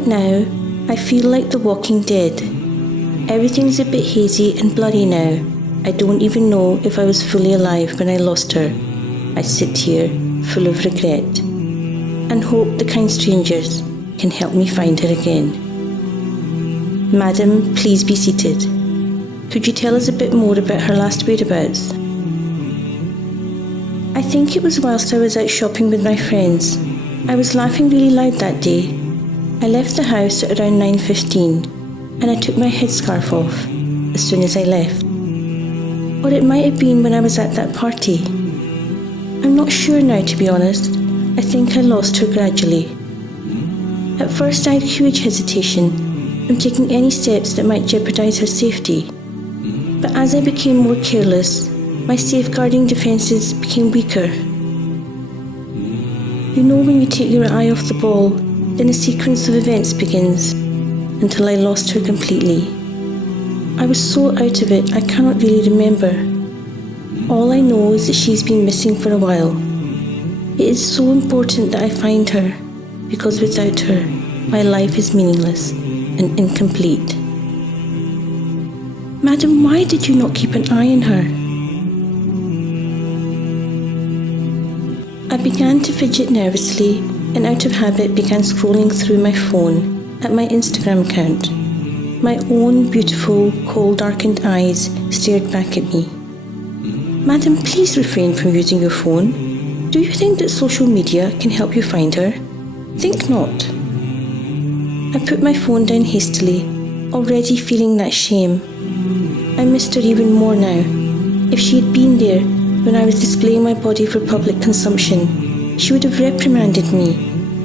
Right now, I feel like the walking dead. Everything's a bit hazy and blurry now. I don't even know if I was fully alive when I lost her. I sit here, full of regret, and hope the kind strangers can help me find her again. Madam, please be seated. Could you tell us a bit more about her last whereabouts? I think it was whilst I was out shopping with my friends. I was laughing really loud that day. I left the house at around 9:15 and I took my headscarf off as soon as I left. Or it might have been when I was at that party. I'm not sure now, to be honest. I think I lost her gradually. At first I had huge hesitation from taking any steps that might jeopardise her safety. But as I became more careless, my safeguarding defences became weaker. You know when you take your eye off the ball, then a sequence of events begins, until I lost her completely. I was so out of it I cannot really remember. All I know is that she's been missing for a while. It is so important that I find her, because without her, my life is meaningless and incomplete. Madam, why did you not keep an eye on her? I began to fidget nervously and out of habit began scrolling through my phone at my Instagram account. My own beautiful, coal-darkened eyes stared back at me. Madam, please refrain from using your phone. Do you think that social media can help you find her? Think not. I put my phone down hastily, already feeling that shame. I missed her even more now. If she had been there when I was displaying my body for public consumption, she would have reprimanded me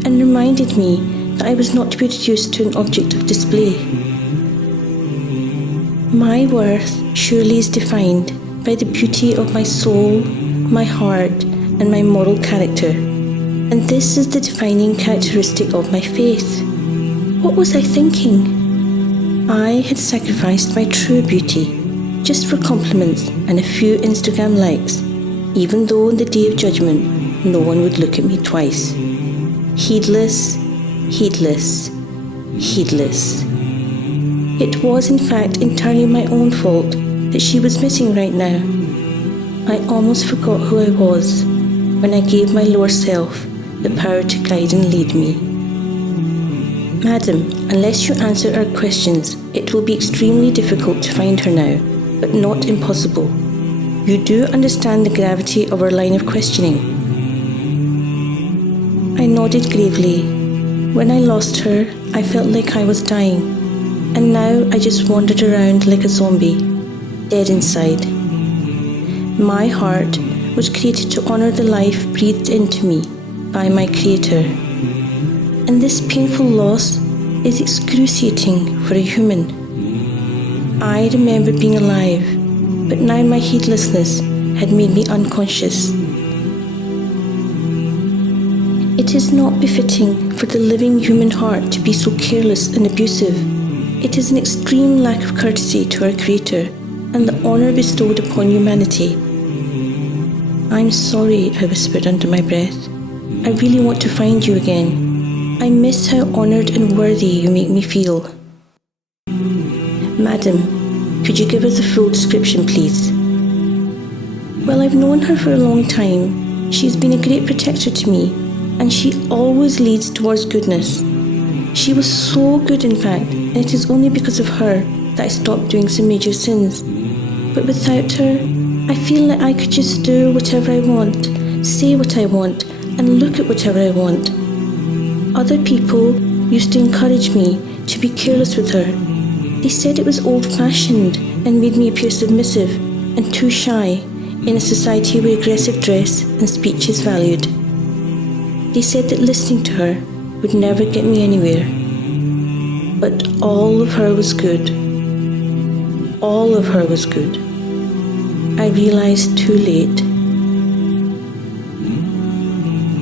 and reminded me that I was not to be reduced to an object of display. My worth surely is defined by the beauty of my soul, my heart, and my moral character. And this is the defining characteristic of my faith. What was I thinking? I had sacrificed my true beauty just for compliments and a few Instagram likes, even though on the day of judgment, no one would look at me twice. Heedless, heedless, heedless. It was in fact entirely my own fault that she was missing right now. I almost forgot who I was when I gave my lower self the power to guide and lead me. Madam, unless you answer our questions, it will be extremely difficult to find her now, but not impossible. You do understand the gravity of our line of questioning? I nodded gravely. When I lost her, I felt like I was dying, and now I just wandered around like a zombie, dead inside. My heart was created to honour the life breathed into me by my Creator. And this painful loss is excruciating for a human. I remember being alive, but now my heedlessness had made me unconscious. It is not befitting for the living human heart to be so careless and abusive. It is an extreme lack of courtesy to our Creator and the honour bestowed upon humanity. I'm sorry, I whispered under my breath. I really want to find you again. I miss how honoured and worthy you make me feel. Madam, could you give us a full description, please? Well, I've known her for a long time. She's been a great protector to me, and she always leads towards goodness. She was so good, in fact, and it is only because of her that I stopped doing some major sins. But without her, I feel like I could just do whatever I want, say what I want, and look at whatever I want. Other people used to encourage me to be careless with her. They said it was old-fashioned and made me appear submissive and too shy in a society where aggressive dress and speech is valued. They said that listening to her would never get me anywhere. But all of her was good. All of her was good. I realised too late.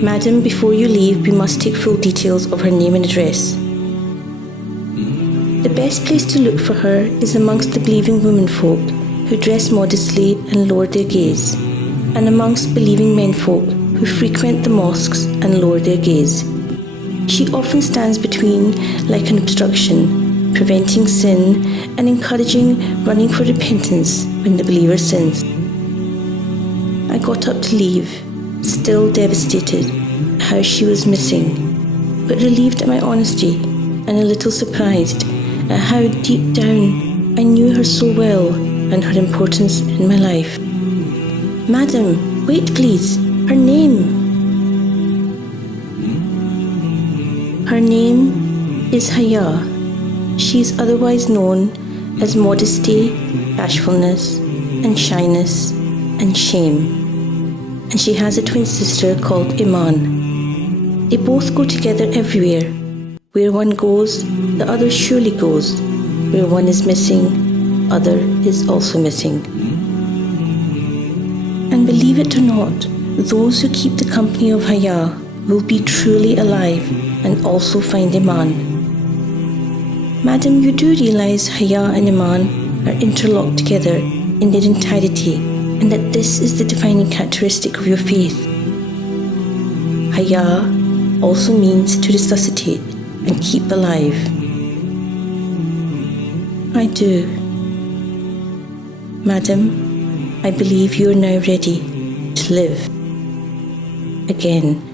Madam, before you leave, we must take full details of her name and address. The best place to look for her is amongst the believing womenfolk who dress modestly and lower their gaze, and amongst believing menfolk who frequent the mosques and lower their gaze. She often stands between like an obstruction, preventing sin and encouraging running for repentance when the believer sins. I got up to leave, still devastated at how she was missing, but relieved at my honesty and a little surprised at how deep down I knew her so well and her importance in my life. Madam, wait please, her name. Her name is Haya. She is otherwise known as modesty, bashfulness, and shyness, and shame. And she has a twin sister called Iman. They both go together everywhere. Where one goes, the other surely goes. Where one is missing, the other is also missing. And believe it or not, those who keep the company of Haya will be truly alive and also find Iman. Madam, you do realize Haya and Iman are interlocked together in their entirety, and that this is the defining characteristic of your faith. Haya also means to resuscitate and keep alive. I do. Madam, I believe you are now ready to live again.